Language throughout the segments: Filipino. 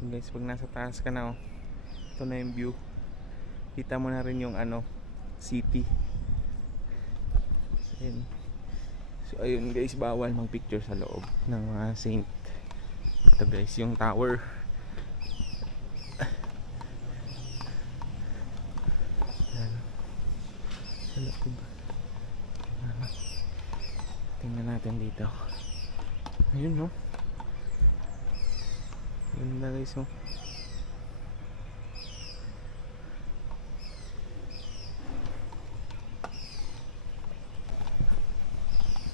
Guys, pag nasa taas ka na, oh, ito na yung view. Kita mo na rin yung ano, city. Ayun. So ayun guys, bawal mag picture sa loob ng mga saint. Ito guys, yung tower. Ayan. Sa loob. Tingnan natin dito. Ayun, no? Ayun na guys, no?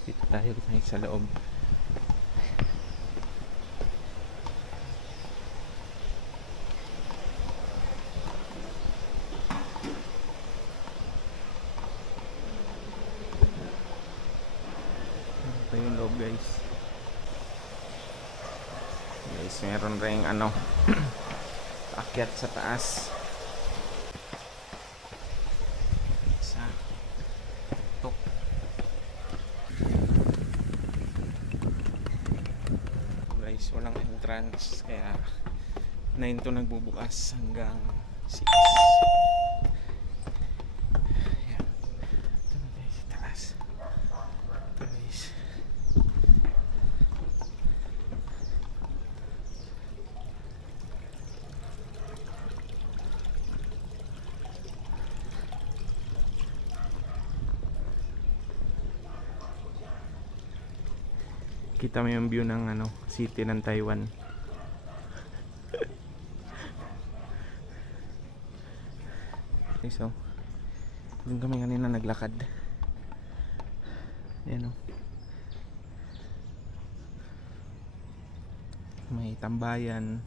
Dito tayo sa loob. Ito yung loob guys. Guys, meron ring ano akyat sa taas. Sa tok. Guys, walang entrance kaya 9 to nagbubukas hanggang 6. Ayan. Ito na guys, sa taas. Ito guys. Kita mo yung view ng ano, city ng Taiwan. Okay, so doon kami kanina naglakad. Ayan, oh. May tambayan.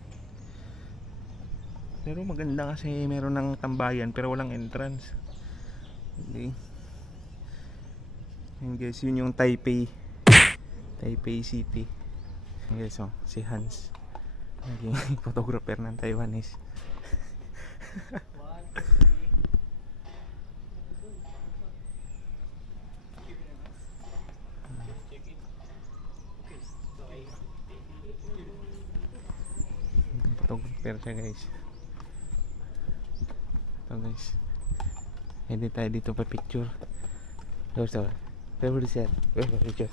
Pero maganda kasi meron ng tambayan pero walang entrance. Okay. And guys, yun yung Taipei City. Guys, oh, si Hans naging photographer ng Taiwanese. Photographer siya guys. Ito guys, hindi tayo dito pa picture. So favorite set. Picture.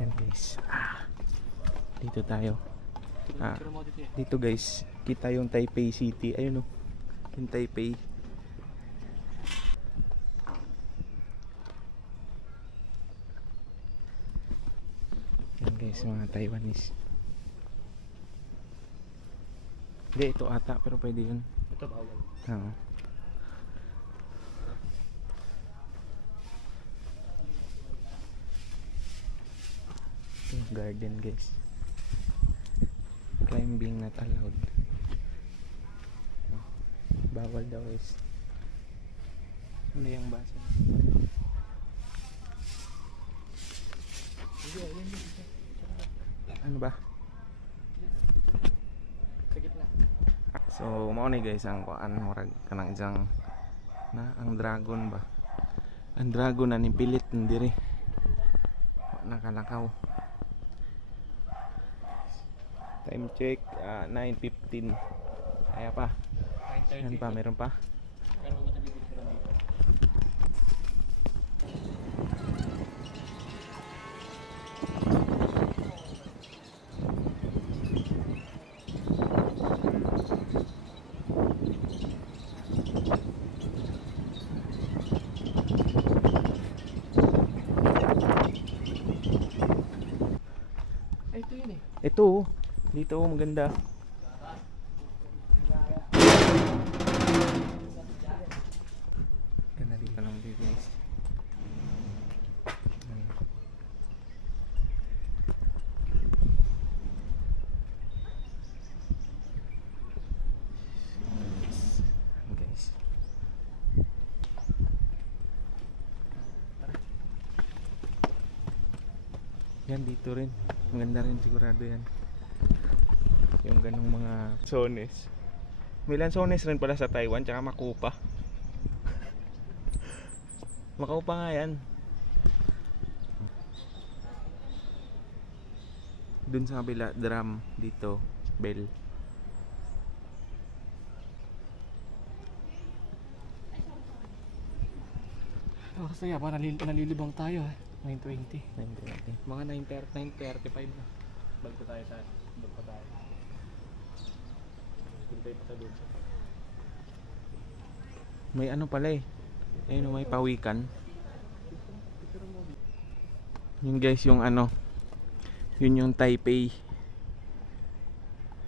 Yan guys. Dito tayo. Dito guys, kita yung Taipei City. Ayun, oh. Yung Taipei. Yan guys, mga Taiwanese. Hindi, ito ata, pero pwede yun. Ito bawal. Oo. Garden guys. Climbing not allowed. Bawal daw guys. Ano yung basa? Ano ba? Sa gitna. So mao ni guys ang kuan murag kanang jang na ang dragon ba? Ang dragon na nipilit ndiri. Nakalakaw. Time check 9:15. Kaya pa. 9:30. Yan pa, meron pa. Pero maganda dito lang dito. Ay, ito yun eh. Ito, dito maganda. Ganda dito ng view guys. Guys. Yan dito rin. Maganda rin sigurado yan. Yung ganong mga zones. May lansones rin pala sa Taiwan, tsaka Makupa. Makupa nga yan. Dun sa kabila, drum. Dito, bell. Oh, kasi nga, nalilibang tayo eh. 9:20. 9:20. Mga 9:35 na. Balik pa tayo sa doon pa tayo. Hintay pa tayo doon. May ano pala eh. Ayun, may pawikan. Yun guys, yung ano. Yun yung Taipei.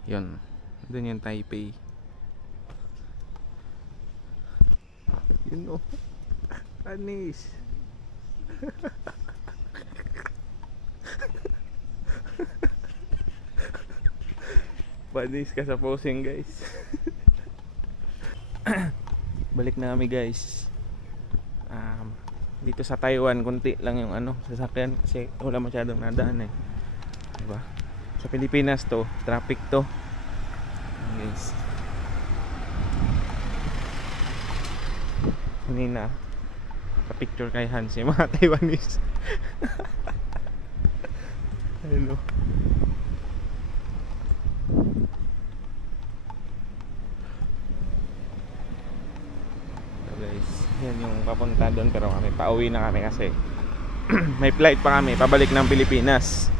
Yun. Doon yung Taipei. Yun o. Anis. Panis ka sa posing guys. Balik na kami guys. Dito sa Taiwan kunti lang yung ano sasakyan kasi wala masyadong nadaan eh. Diba? Sa Pilipinas to, traffic to. Guys. Kanina picture kay Hans yung mga Taiwanese. Hello. So guys, yan yung papunta doon pero kami pauwi na kami kasi may flight pa kami pabalik ng Pilipinas.